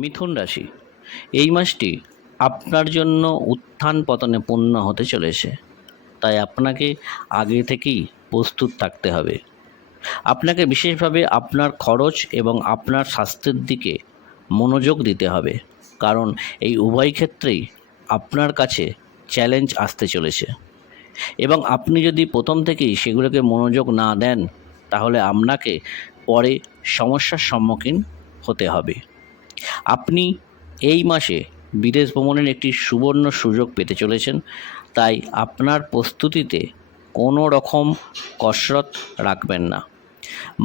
মিথুন রাশি, এই মাসটি আপনার জন্য উত্থান পতনে পূর্ণ হতে চলেছে, তাই আপনাকে আগে থেকেই প্রস্তুত থাকতে হবে। আপনাকে বিশেষভাবে আপনার খরচ এবং আপনার স্বাস্থ্যের দিকে মনোযোগ দিতে হবে, কারণ এই উভয় ক্ষেত্রেই আপনার কাছে চ্যালেঞ্জ আসতে চলেছে এবং আপনি যদি প্রথম থেকেই সেগুলোকে মনোযোগ না দেন, তাহলে আপনাকে পরে সমস্যার সম্মুখীন হতে হবে। আপনি এই মাসে বিদেশ ভ্রমণের একটি সুবর্ণ সুযোগ পেতে চলেছেন, তাই আপনার প্রস্তুতিতে কোনো রকম কসরত রাখবেন না।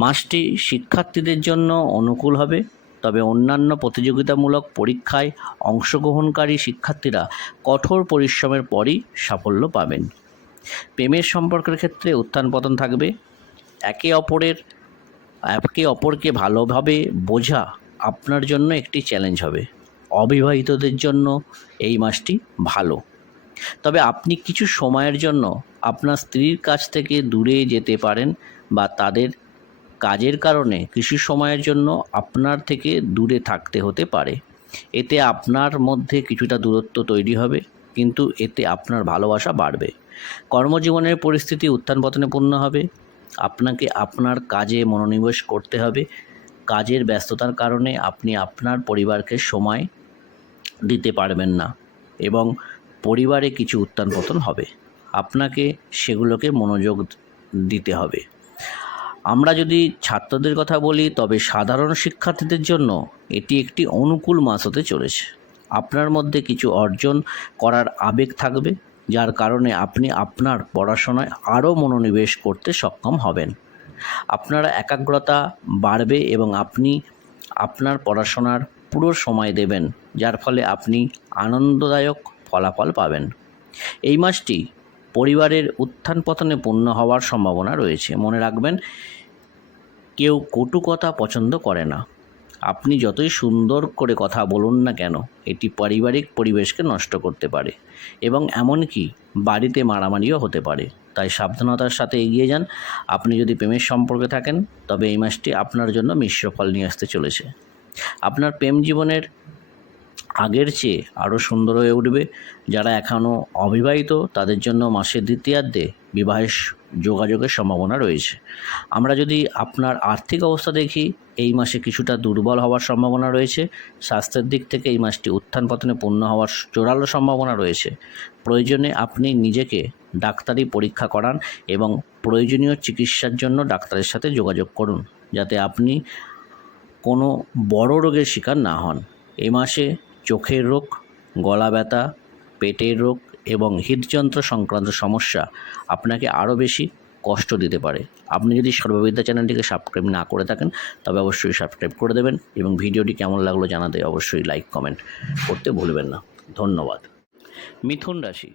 মাসটি শিক্ষার্থীদের জন্য অনুকূল হবে, তবে অন্যান্য প্রতিযোগিতামূলক পরীক্ষায় অংশগ্রহণকারী শিক্ষার্থীরা কঠোর পরিশ্রমের পরই সাফল্য পাবেন। প্রেমের সম্পর্কের ক্ষেত্রে উত্থান পতন থাকবে। একে অপরকে ভালোভাবে বোঝা আপনার জন্য একটি চ্যালেঞ্জ হবে। অবিবাহিতদের জন্য এই মাসটি ভালো, তবে আপনি কিছু সময়ের জন্য আপনার স্ত্রীর কাছ থেকে দূরে যেতে পারেন বা তাদের কাজের কারণে কিছু সময়ের জন্য আপনার থেকে দূরে থাকতে হতে পারে। এতে আপনার মধ্যে কিছুটা দূরত্ব তৈরি হবে, কিন্তু এতে আপনার ভালোবাসা বাড়বে। কর্মজীবনের পরিস্থিতি উত্থান পতনে পূর্ণ হবে। আপনাকে আপনার কাজে মনোনিবেশ করতে হবে। কাজের ব্যস্ততার কারণে আপনি আপনার পরিবারকে সময় দিতে পারবেন না এবং পরিবারে কিছু উত্থান পতন হবে। আপনাকে সেগুলোকে মনোযোগ দিতে হবে। আমরা যদি ছাত্রদের কথা বলি, তবে সাধারণ শিক্ষার্থীদের জন্য এটি একটি অনুকূল মাস হতে চলেছে। আপনার মধ্যে কিছু অর্জন করার আবেগ থাকবে, যার কারণে আপনি আপনার পড়াশোনায় আরও মনোনিবেশ করতে সক্ষম হবেন। আপনার একাগ্রতা বাড়বে এবং আপনি আপনার পড়াশোনার পুরো সময় দেবেন, যার ফলে আপনি আনন্দদায়ক ফলাফল পাবেন। এই মাসটি পরিবারের উত্থান পতনে পূর্ণ হওয়ার সম্ভাবনা রয়েছে। মনে রাখবেন, কেউ কটু কথা পছন্দ করে না। আপনি যতই সুন্দর করে কথা বলুন না কেন, এটি পারিবারিক পরিবেশকে নষ্ট করতে পারে এবং এমনকি বাড়িতে মারামারিও হতে পারে। তাই সাবধানতার সাথে এগিয়ে যান। আপনি যদি প্রেমের সম্পর্কে থাকেন, তবে এই মাসটি আপনার জন্য মিশ্র ফল নিয়ে আসতে চলেছে। আপনার প্রেম জীবনের আগের চেয়ে আরও সুন্দর হয়ে উঠবে। যারা এখনও অবিবাহিত, তাদের জন্য মাসের দ্বিতীয়ার্ধে বিবাহের যোগাযোগের সম্ভাবনা রয়েছে। আমরা যদি আপনার আর্থিক অবস্থা দেখি, এই মাসে কিছুটা দুর্বল হওয়ার সম্ভাবনা রয়েছে। স্বাস্থ্যের দিক থেকে এই মাসটি উত্থান পতনে পূর্ণ হওয়ার জোরালো সম্ভাবনা রয়েছে। প্রয়োজনে আপনি নিজেকে ডাক্তারি পরীক্ষা করান এবং প্রয়োজনীয় চিকিৎসার জন্য ডাক্তারের সাথে যোগাযোগ করুন, যাতে আপনি কোনো বড় রোগের শিকার না হন। এই মাসে চোখের রোগ, গলা ব্যথা, পেটের রোগ এবং হৃদযন্ত্র সংক্রান্ত সমস্যা আপনাকে আরও বেশি কষ্ট দিতে পারে। আপনি যদি সর্ববিদ্যা চ্যানেলটিকে সাবস্ক্রাইব না করে থাকেন, তবে অবশ্যই সাবস্ক্রাইব করে দেবেন এবং ভিডিওটি কেমন লাগলো জানাতে অবশ্যই লাইক কমেন্ট করতে ভুলবেন না। ধন্যবাদ। মিথুন রাশি,